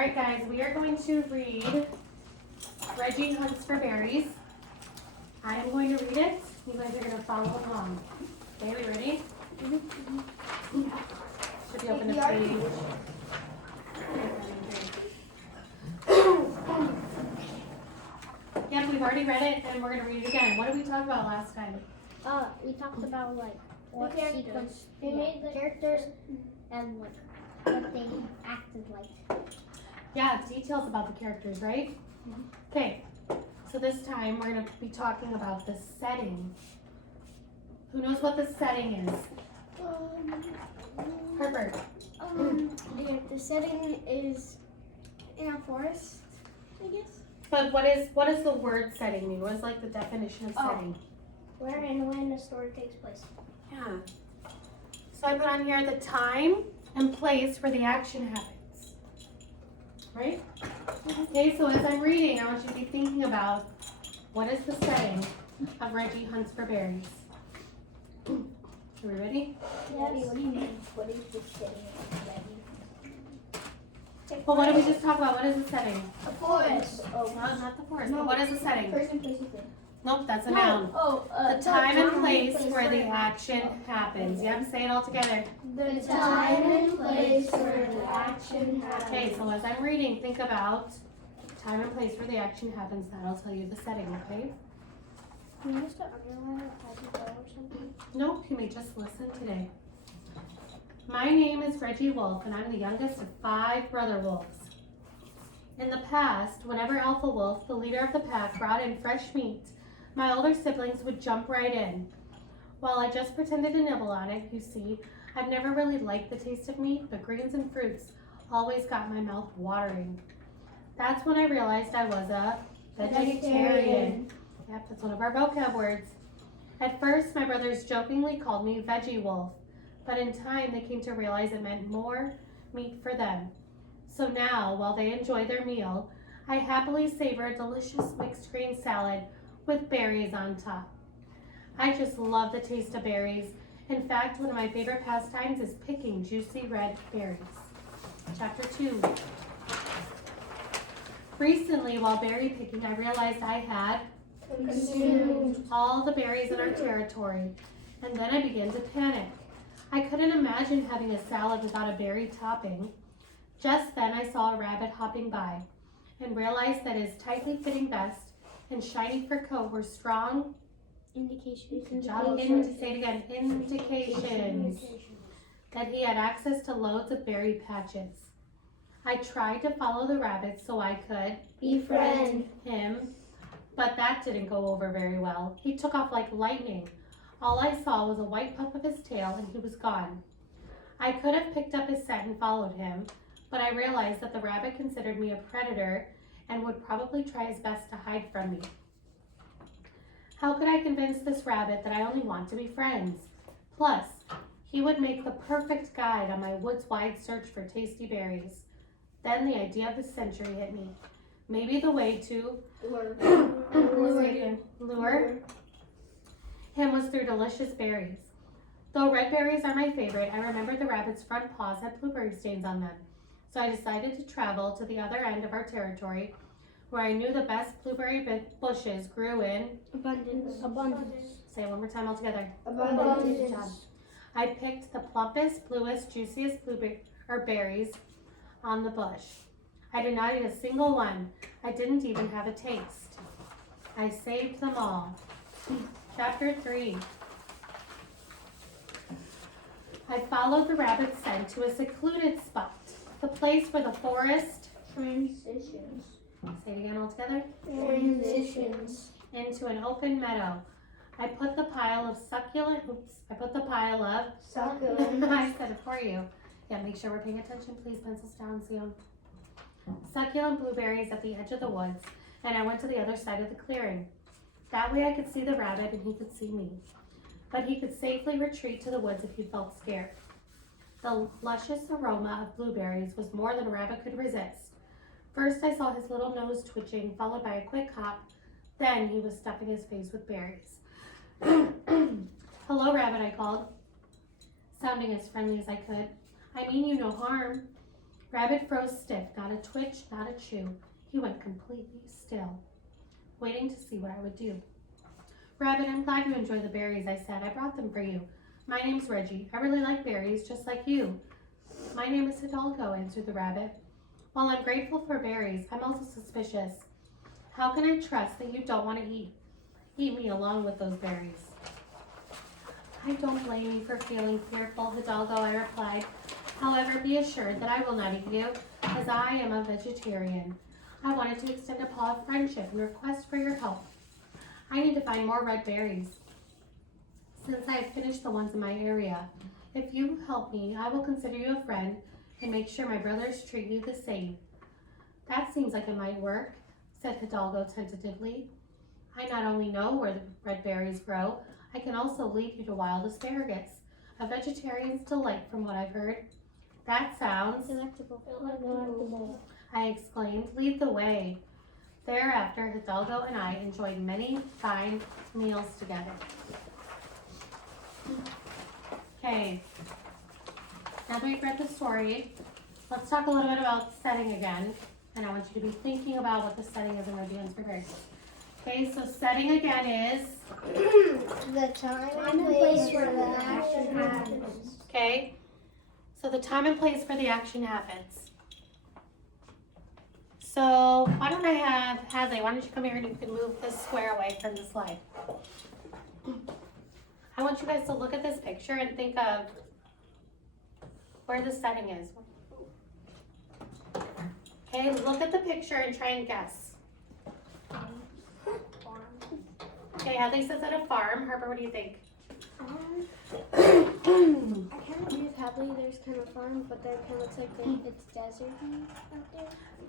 right, guys, we are going to read Reggie Hunts for Berries. I am going to read it. You guys are going to follow along. Okay, we ready? Should be open to page. Yep, we've already read it, and we're going to read it again. What did we talk about last time? We talked about like what characters. they made the characters and like what they acted like. Yeah, details about the characters, right? Okay, so this time we're going to be talking about the setting. Who knows what the setting is? Herbert. The setting is in a forest, I guess. But what does the word setting mean? What is like the definition of Oh. setting? Where and when the story takes place. Yeah. So I put on here the time and place where the action happens. Right? Okay, so as I'm reading, I want you to be thinking about what is the setting of Reggie Hunts for Berries. Are we ready? Yes. What do you mean? What is the setting of Reggie? Well, what did we just talk about? What is the setting? A forest. Oh, Not the forest, No. but what is the setting? Person, place, and thing. Nope, that's a noun. The time and place where the action happens. Yep, say it all together. The time and place where the action happens. Okay, so as I'm reading, think about time and place where the action happens. That'll tell you the setting, okay? Can you just underline it as you go or something? Nope, you may just listen today. My name is Reggie Wolf, and I'm the youngest of 5 brother wolves. In the past, whenever Alpha Wolf, the leader of the pack, brought in fresh meat, my older siblings would jump right in. While I just pretended to nibble on it, you see, I've never really liked the taste of meat, but greens and fruits always got my mouth watering. That's when I realized I was a vegetarian. Yep, that's one of our vocab words. At first, my brothers jokingly called me Veggie Wolf, but in time they came to realize it meant more meat for them. So now, while they enjoy their meal, I happily savor a delicious mixed grain salad with berries on top. I just love the taste of berries. In fact, one of my favorite pastimes is picking juicy red berries. Chapter 2. Recently, while berry picking, I realized I had Consumed. all the berries in our territory, and then I began to panic. I couldn't imagine having a salad without a berry topping. Just then I saw a rabbit hopping by and realized that his tightly fitting vest and shiny fur coat were strong Indications. say it again, indications that he had access to loads of berry patches. I tried to follow the rabbit so I could Befriend. him, but that didn't go over very well. He took off like lightning. All I saw was a white puff of his tail and he was gone. I could have picked up his scent and followed him, but I realized that the rabbit considered me a predator and would probably try his best to hide from me. How could I convince this rabbit that I only want to be friends? Plus, he would make the perfect guide on my woods-wide search for tasty berries. Then the idea of the century hit me. Maybe the way to lure him was through delicious berries. Though red berries are my favorite, I remembered the rabbit's front paws had blueberry stains on them. So I decided to travel to the other end of our territory where I knew the best blueberry bushes grew in Abundance. Say it one more time all together. Abundance. Good job. I picked the plumpest, bluest, juiciest berries on the bush. I did not eat a single one. I didn't even have a taste. I saved them all. Chapter 3. I followed the rabbit's scent to a secluded spot, the place where the forest Transitions. say it again all together, Transitions. into an open meadow. I put the pile of Succulent. I said it for you. Yeah, make sure we're paying attention, please. Pencils down, see them. Succulent blueberries at the edge of the woods, and I went to the other side of the clearing. That way I could see the rabbit and he could see me. But he could safely retreat to the woods if he felt scared. The luscious aroma of blueberries was more than a rabbit could resist. First I saw his little nose twitching, followed by a quick hop. Then he was stuffing his face with berries. Hello, rabbit, I called, sounding as friendly as I could. I mean you no harm. Rabbit froze stiff, not a twitch, not a chew. He went completely still, waiting to see what I would do. Rabbit, I'm glad you enjoy the berries, I said. I brought them for you. My name's Reggie. I really like berries, just like you. My name is Hidalgo, answered the rabbit. While I'm grateful for berries, I'm also suspicious. How can I trust that you don't want to eat me along with those berries? I don't blame you for feeling fearful, Hidalgo, I replied. However, be assured that I will not eat you, as I am a vegetarian. I wanted to extend a paw of friendship and request for your help. I need to find more red berries, since I have finished the ones in my area. If you help me, I will consider you a friend and make sure my brothers treat you the same. That seems like it might work, said Hidalgo tentatively. I not only know where the red berries grow, I can also lead you to wild asparagus, a vegetarian's delight from what I've heard. That sounds Delectable. I exclaimed. Lead the way. Thereafter, Hidalgo and I enjoyed many fine meals together. Okay, now that we've read the story, let's talk a little bit about setting again. And I want you to be thinking about what the setting is in Radiance for Berries. Okay, so setting again is, The time and place where the action happens. okay, so the time and place for the action happens. So why don't I have Hadley, why don't you come here and you can move this square away from the slide. I want you guys to look at this picture and think of where the setting is. Okay, look at the picture and try and guess. Okay, Hadley says at a farm. Harper, what do you think? I kind of agree with Hadley. There's kind of farm, but there kind of looks like it's deserty out there.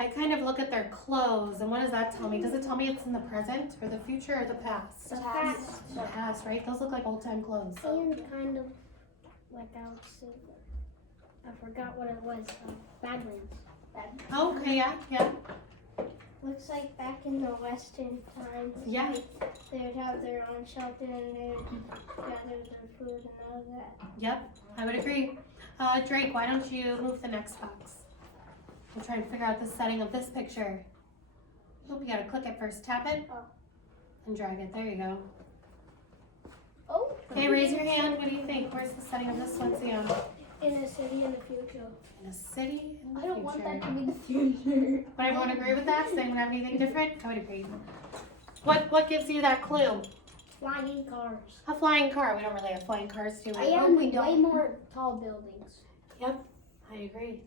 I kind of look at their clothes, and what does that tell me? Does it tell me it's in the present, or the future, or the past? The past. The past, right? Those look like old-time clothes. And kind of like I would say, I forgot what it was. Badlands. Oh, okay, yeah. Looks like back in the Western times. Yeah. Like, they'd have their own shelter and they'd gather their food and all that. Yep, I would agree. Drake, why don't you move the next box? We'll try and figure out the setting of this picture. Oh, you gotta click it first. Tap it. Oh. And drag it. There you go. Oh. Okay, raise your hand. What do you think? Where's the setting of this one, Sam? In a city in the future. In a city in the I don't want future. that to be the future. Would everyone agree with that? Does anyone have anything different? I would agree. What gives you that clue? Flying cars. A flying car. We don't really have flying cars, do we? I am way more tall buildings. Yep, I agree.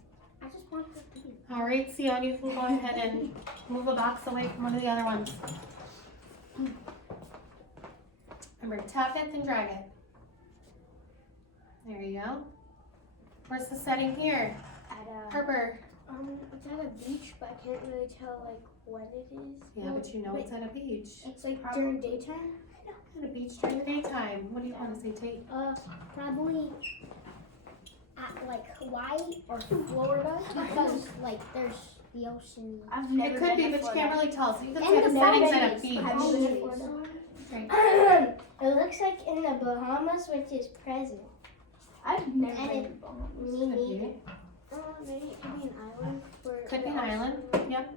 I just want it to be. All right, Sion, you can go ahead and move a box away from one of the other ones. Remember, tap it, then drag it. There you go. Where's the setting here? At a, Harper. it's at a beach, but I can't really tell like when it is. Yeah, but you know it's at a beach. It's like during daytime. At a beach during the daytime. What do you want to say, Tate? Probably at like Hawaii or Florida because like there's the ocean. I've It never could be, been but to you can't Florida. really tell. So you could And say the the setting's at a mountains. beach. I've been to Florida. Right. It looks like in the Bahamas, which is present. I've never And been it- to Bahamas. Me Could be. neither. Maybe it could be an island. Where Could be an the island. ocean- Yep.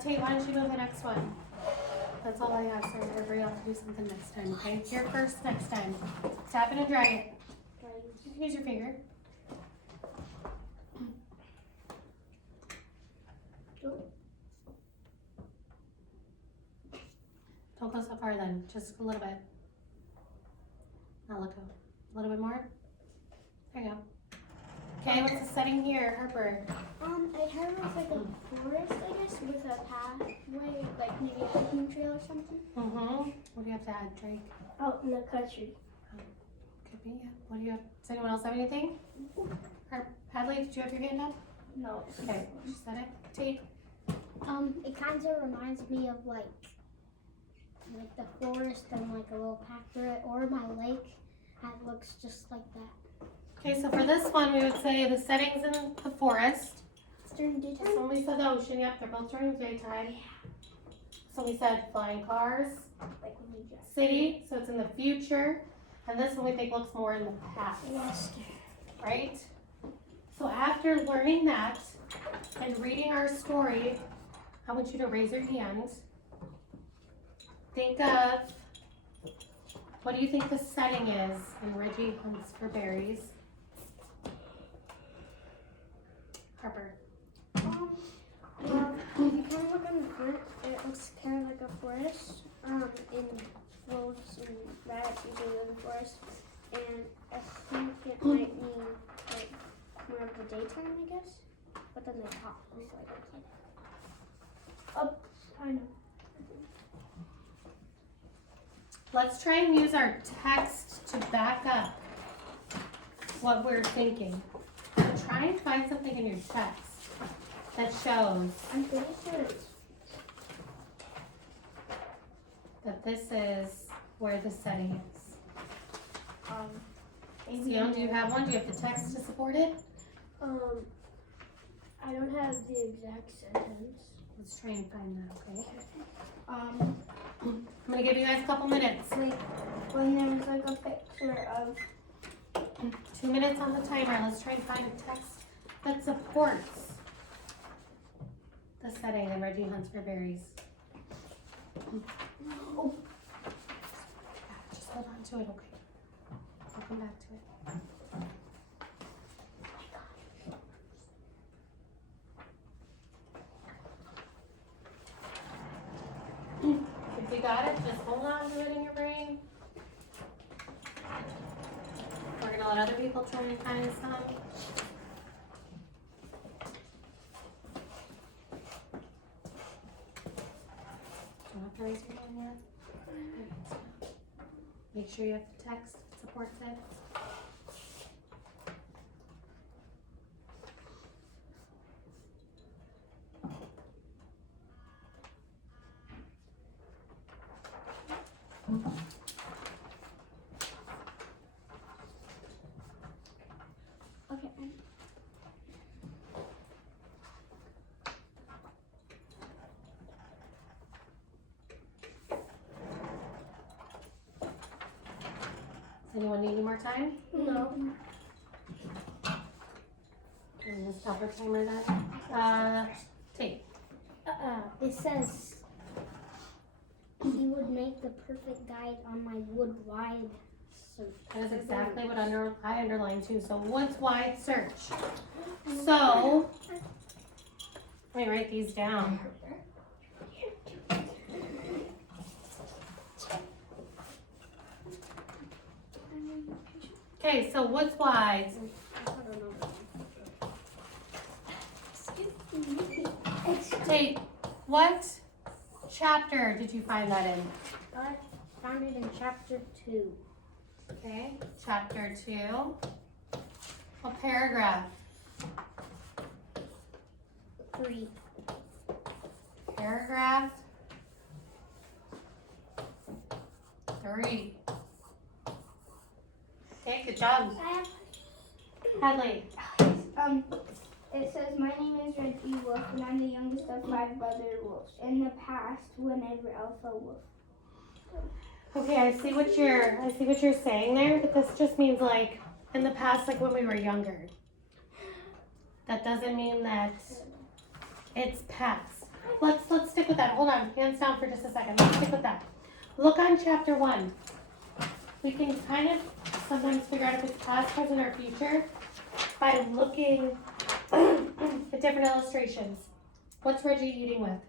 Tate, why don't you go to the next one? That's all I have, so everybody else do something next time, okay? Here first, next time. Tap it and drag it. You can use your finger. Don't go so far then, just a little bit. Now let go. A little bit more. There you go. Okay, what's the setting here, Harper? It kind of looks like a forest, I guess, with a pathway, like maybe a hiking trail or something. Mm-hmm. What do you have to add, Drake? Out in the country. Could be, yeah. What do you have? Does anyone else have anything? Hadley, did you have your hand up? No. Okay, she said it. Tate? It kind of reminds me of like the forest and like a little path through it, or my lake. That looks just like that. Okay, so for this one, we would say the settings in the forest. It's during This daytime. one we said the ocean, yep, they're both during the daytime. So we said flying cars, Like when you just. city, so it's in the future. And this one we think looks more in the past, Yes. right? So after after learning that and reading our story, I want you to raise your hand. Think of, what do you think the setting is in Reggie Hunts for Berries? Harper. Well, if you kind of look on the front, it looks kind of like a forest. In wolves and rabbits usually live in forests, and I think it might mean like more of the daytime, I guess. But then they talk before they play. Oh, I know. Let's try and use our text to back up what we're thinking. So try and find something in your text that shows I'm pretty sure it's that this is where the setting is. Sion, do you have one? Do you have the text to support it? I don't have the exact sentence. Let's try and find that, okay? Um, I'm gonna give you guys a couple minutes. like when there's like a picture of 2 minutes on the timer. Let's try and find a text that supports the setting in Reggie Hunts for Berries. Oh. Just hold on to it, okay? I'll come back to it. If you got it, just hold on to it in your brain. We're gonna let other people try and find some. Don't have to raise your hand yet. Make sure you have the text that supports it. okay. Does anyone need any more time? No. I'm gonna stop our timer then. Tape. It says he would make the perfect guide on my wood wide search. That is exactly what I underlined too. So what's wide search? So let me write these down. Okay, so what's wide? Tape. What chapter did you find that in? I found it in chapter 2. Okay, chapter 2. What paragraph? 3. Paragraph 3. Okay, good job. Hadley. It says, my name is Reggie Wolf, and I'm the youngest of 5 brother wolves. In the past, whenever Alpha Wolf. Okay, I see what you're saying there, but this just means like in the past, like when we were younger. That doesn't mean that it's past. Let's stick with that. Hold on, hands down for just a second. Let's stick with that. Look on chapter 1. We can kind of sometimes figure out if it's past, present, or future by looking at different illustrations. What's Reggie eating with?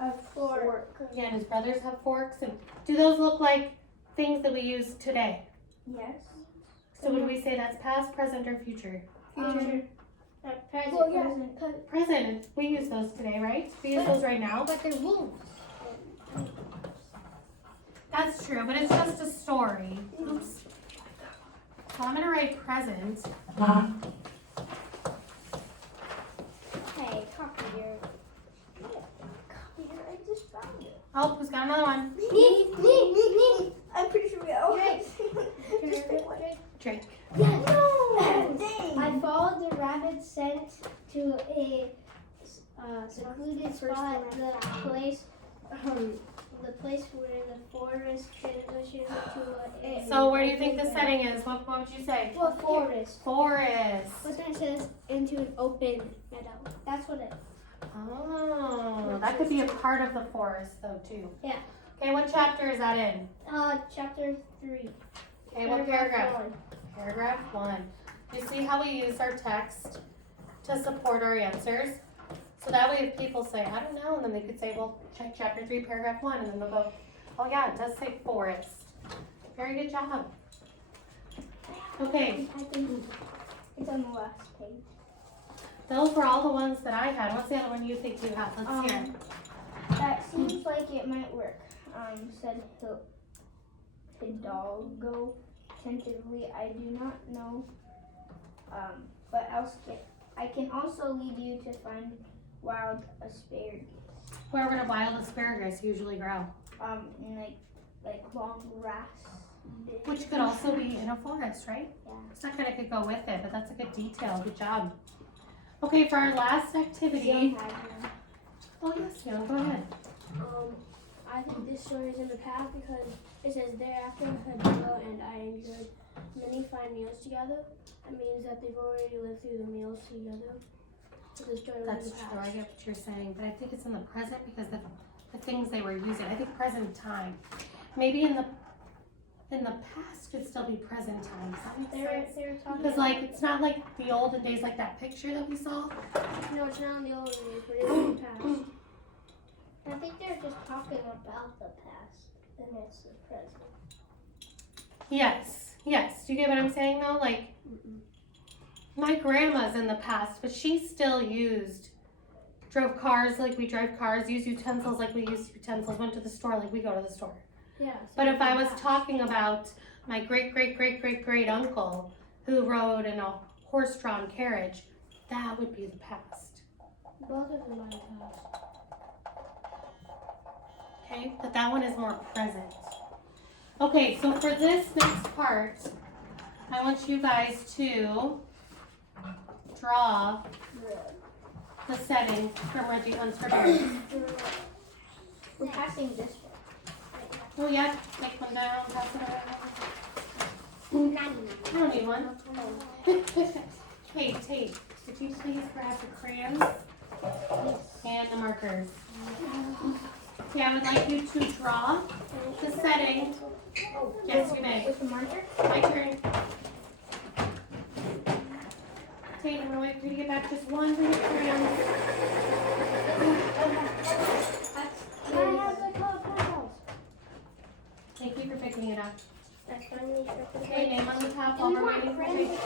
A fork. Again, his brothers have forks, and do those look like things that we use today? Yes. So would we say that's past, present, or future? Future. Present. Well, yeah. Present. Present. We use those today, right? We use those right now. But they're wolves. That's true, but it's just a story. So I'm gonna write present. Hey, copier. Copier, I just found it. Oh, who's got another one? Me. I'm pretty sure we all just pick one. Drake. No! Dang. I followed the rabbit's scent to a secluded First spot. one The place the place where the forest transitions to a. So where do you think the setting is? What would you say? Well, forest. Forest. But then it says into an open meadow. That's what it. Oh, that could be a part of the forest though too. Yeah. Okay, what chapter is that in? Chapter 3. Okay, what paragraph? 1. Paragraph 1. You see how we use our text to support our answers? So that way if people say, I don't know, and then they could say, well, check chapter 3, paragraph 1, and then they'll go, oh yeah, it does say forest. Very good job. Okay, I think it's on the last page. those were all the ones that I had. What's the other one you think you have? Let's hear. That seems like it might work. Said Hidalgo tentatively. I do not know. But I can also lead you to find wild asparagus. Where would a wild asparagus usually grow? In like long grass. Which could also be in a forest, right? Yeah. So that kind of could go with it, but that's a good detail. Good job. Okay, for our last activity. Oh yes, Young, go ahead. I think this story is in the past because it says thereafter Hidalgo and I enjoyed many fine meals together. That means that they've already lived through the meals together. So the story was That's in the true, I past. get what you're saying, but I think it's in the present because the things they were using, I think present time. Maybe in the past could still be present time. Does that make sense? They were talking. Because like, it's not like the olden days, like that picture that we saw. No, it's not in the old days, but it's in the past. I think they're just talking about the past, and it's the present. Yes, yes. Do you get what I'm saying though? Like, my grandma's in the past, but she still drove cars like we drive cars, used utensils like we use utensils, went to the store like we go to the store. Yeah. But if I was talking about my great great great great great uncle who rode in a horse-drawn carriage, that would be the past. Both of them are in the past. Okay, but that one is more present. Okay, so for this next part, I want you guys to draw the setting from Reggie Hunts for Berries. We're passing this one. Oh yeah, take one down, pass it around. I don't need one. Hey, Tate, could you please grab the crayons and the markers? Okay, I would like you to draw the setting. Yes, you may. With the marker? My turn. Tate, I'm gonna wait for you to get back. Just one for your crayons. Thank you for picking it up. Okay, name on the top while we're waiting for Tate.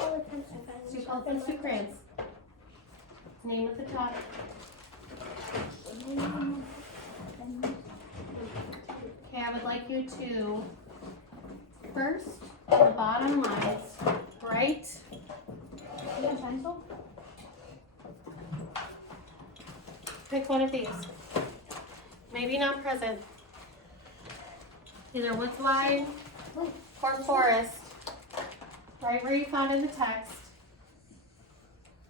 Two pencils, two crayons. Name at the top. Okay, I would like you to first, the bottom lines, write. You have a pencil? Pick one of these. Maybe not present. Either woods wide or forest. Right where you found in the text.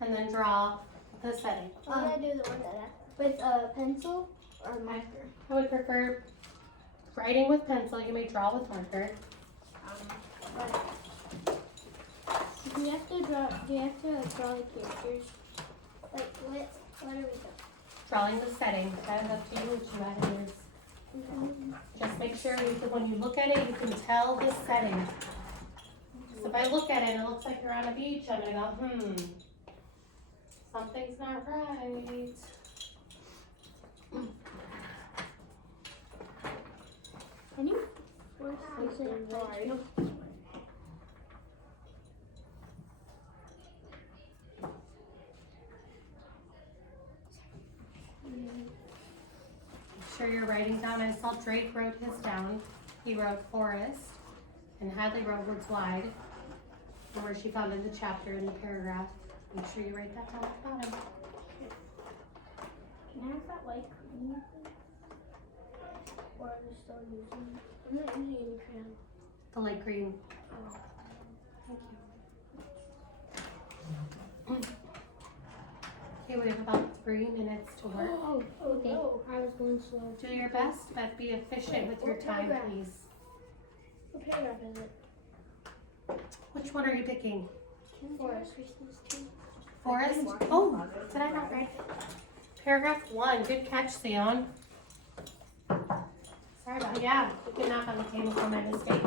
And then draw the setting. I'm gonna do the one that With a pencil or marker? I would prefer writing with pencil. You may draw with marker. do you have to draw like characters? Like, what are we doing? Drawing the setting. That is up to you which you add in yours. Just make sure when you look at it, you can tell the setting. So if I look at it and it looks like you're on a beach, I'm gonna go, something's not right. Can you force it hard? Make sure you're writing down. I saw Drake wrote his down. He wrote forest, and Hadley wrote woods wide, and where she found in the chapter in the paragraph. Make sure you write that down at the bottom. Can I have that light green? Or are we still using? I'm not using any crayon. The light green. Thank you. Okay, we have about 3 minutes to work. Oh, okay. I was going slow. Do your best, but be efficient with your time, please. What paragraph is it? Which one are you picking? Forest. Christmas tree. Forest? Oh, did I not write? Paragraph 1. Good catch, Sion. Sorry about yeah. You can knock on the table for my mistake.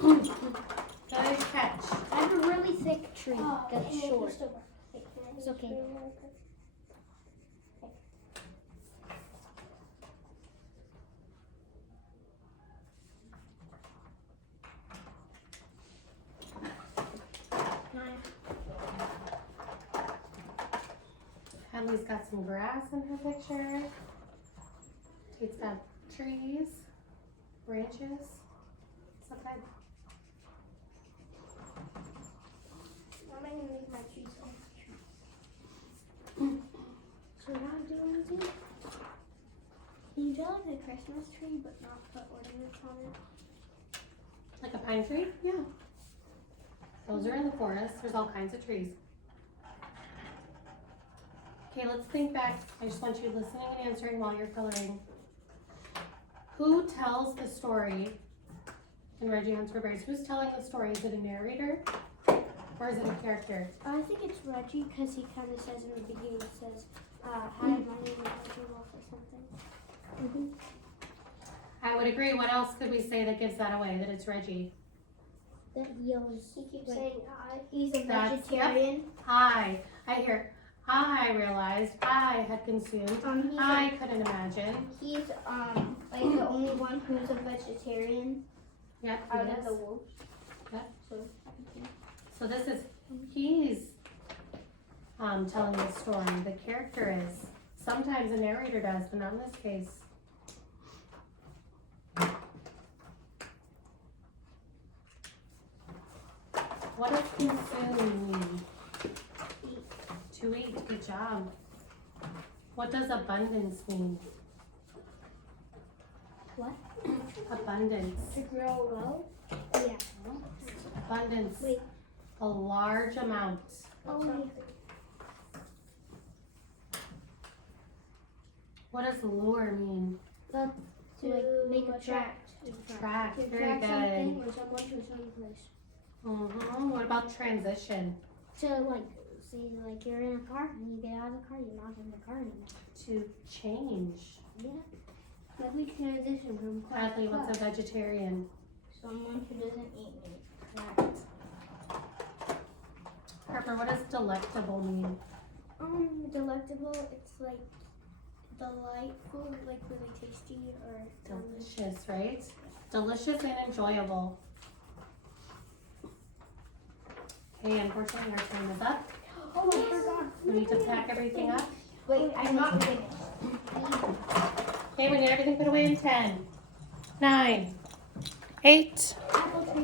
Good catch. I have a really thick tree that's short. It's okay. Hadley's got some grass in her picture. It's got trees, branches. So good. I'm gonna make my trees on. So now do anything? Can you draw like a Christmas tree but not put ornaments on it? Like a pine tree? Yeah. Those are in the forest. There's all kinds of trees. Okay, let's think back. I just want you listening and answering while you're coloring. Who tells the story in Reggie Hunts for Berries? Who's telling the story? Is it a narrator or is it a character? I think it's Reggie because he kind of says in the beginning, it says, hi, my name is Reggie Wolf or something. I would agree. What else could we say that gives that away, that it's Reggie? That yells. He keeps like, saying I. He's a That's- vegetarian. I hear, I realized, I had consumed, He's I couldn't imagine. he's like the only one who's a vegetarian Yep, out he of is. the wolves. Yep. So So this is, he's telling the story. The character is. Sometimes a narrator does, but not in this case. What does consume mean? To eat. Good job. What does abundance mean? What? Abundance. To grow well. Yeah. Abundance. Wait. A large amount. Oh, yeah. What does lure mean? To like make a track. Track. To Very attract good. something or someone to a certain place. What about transition? To like, say like you're in a car and you get out of the car, you're not in the car anymore. To change. Yeah. Like we transition from class Bradley, to what's a class. someone vegetarian? who doesn't eat meat. Correct. Harper, what does delectable mean? Delectable. It's like delightful, like really tasty or Delicious, right? Delicious and enjoyable. Okay, unfortunately our time is up. Oh, I forgot. We need to pack everything up. Wait, I'm not finished. Okay, we need everything put away in 10, 9, 8, Apple tree.